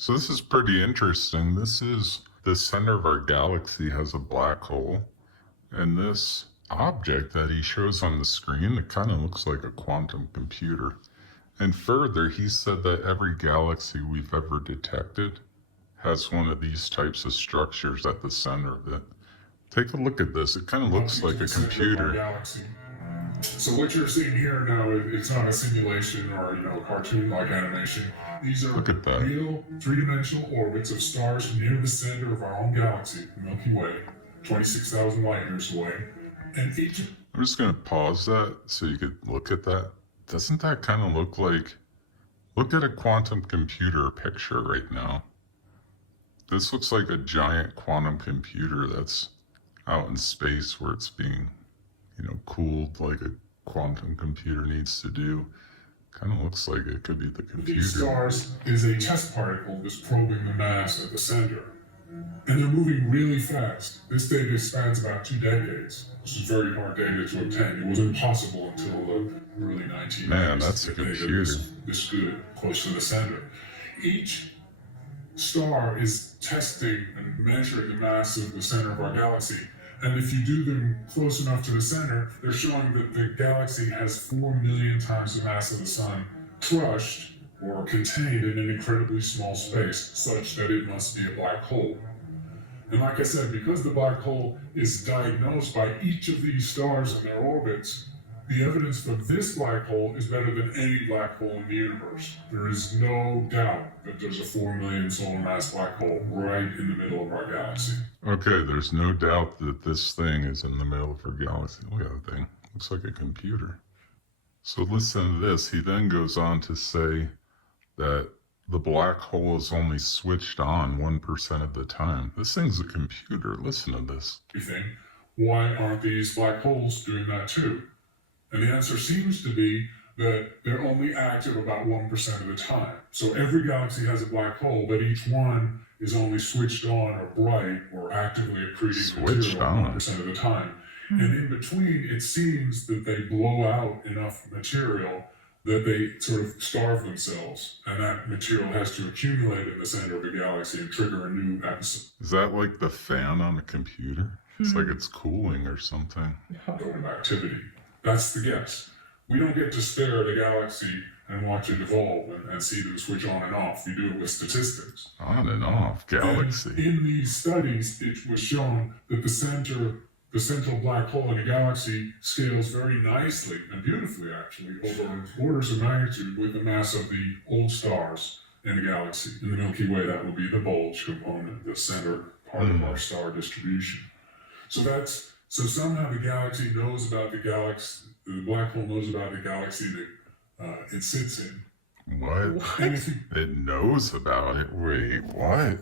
So this is pretty interesting. This is the center of our galaxy has a black hole. And this object that he shows on the screen, it kind of looks like a quantum computer. And further, he said that every galaxy we've ever detected has one of these types of structures at the center of it. Take a look at this. It kind of looks like a computer. Galaxy. So what you're seeing here now, it's not a simulation or a cartoon-like animation. These are Look at that. real three-dimensional orbits of stars near the center of our own galaxy, the Milky Way, 26,000 light years away. And each... I'm just going to pause that so you could look at that. Doesn't that kind of look like... Look at a quantum computer picture right now. This looks like a giant quantum computer that's out in space where it's being, cooled like a quantum computer needs to do. Kind of looks like it could be the computer. These stars is a test particle that's probing the mass at the center. And they're moving really fast. This data spans about 2 decades. This is very hard data to obtain. It was impossible until the early 1990s. Man, that's a computer. This good, close to the center. Each star is testing and measuring the mass of the center of our galaxy. And if you do them close enough to the center, they're showing that the galaxy has 4 million times the mass of the sun, crushed or contained in an incredibly small space, such that it must be a black hole. And like I said, because the black hole is diagnosed by each of these stars and their orbits, the evidence for this black hole is better than any black hole in the universe. There is no doubt that there's a 4 million solar mass black hole right in the middle of our galaxy. Okay, there's no doubt that this thing is in the middle of our galaxy. Look at that thing. Looks like a computer. So listen to this. He then goes on to say that the black hole is only switched on 1% of the time. This thing's a computer. Listen to this. Why aren't these black holes doing that too? And the answer seems to be that they're only active about 1% of the time. So every galaxy has a black hole, but each one is only switched on or bright or actively accreting material 1% of the time. And in between, it seems that they blow out enough material that they sort of starve themselves, and that material has to accumulate in the center of the galaxy and trigger a new episode. Is that like the fan on a computer? It's like it's cooling or something. Activity. That's the guess. We don't get to stare at a galaxy and watch it evolve and see them switch on and off. You do it with statistics. On and off, galaxy. And in these studies, it was shown that the central black hole in a galaxy scales very nicely and beautifully, actually, over orders of magnitude with the mass of the old stars in the galaxy. In the Milky Way, that would be the bulge component, the center part of our star distribution. So somehow the galaxy knows about the galaxy, the black hole knows about the galaxy that it sits in. What? It knows about it? Wait, what?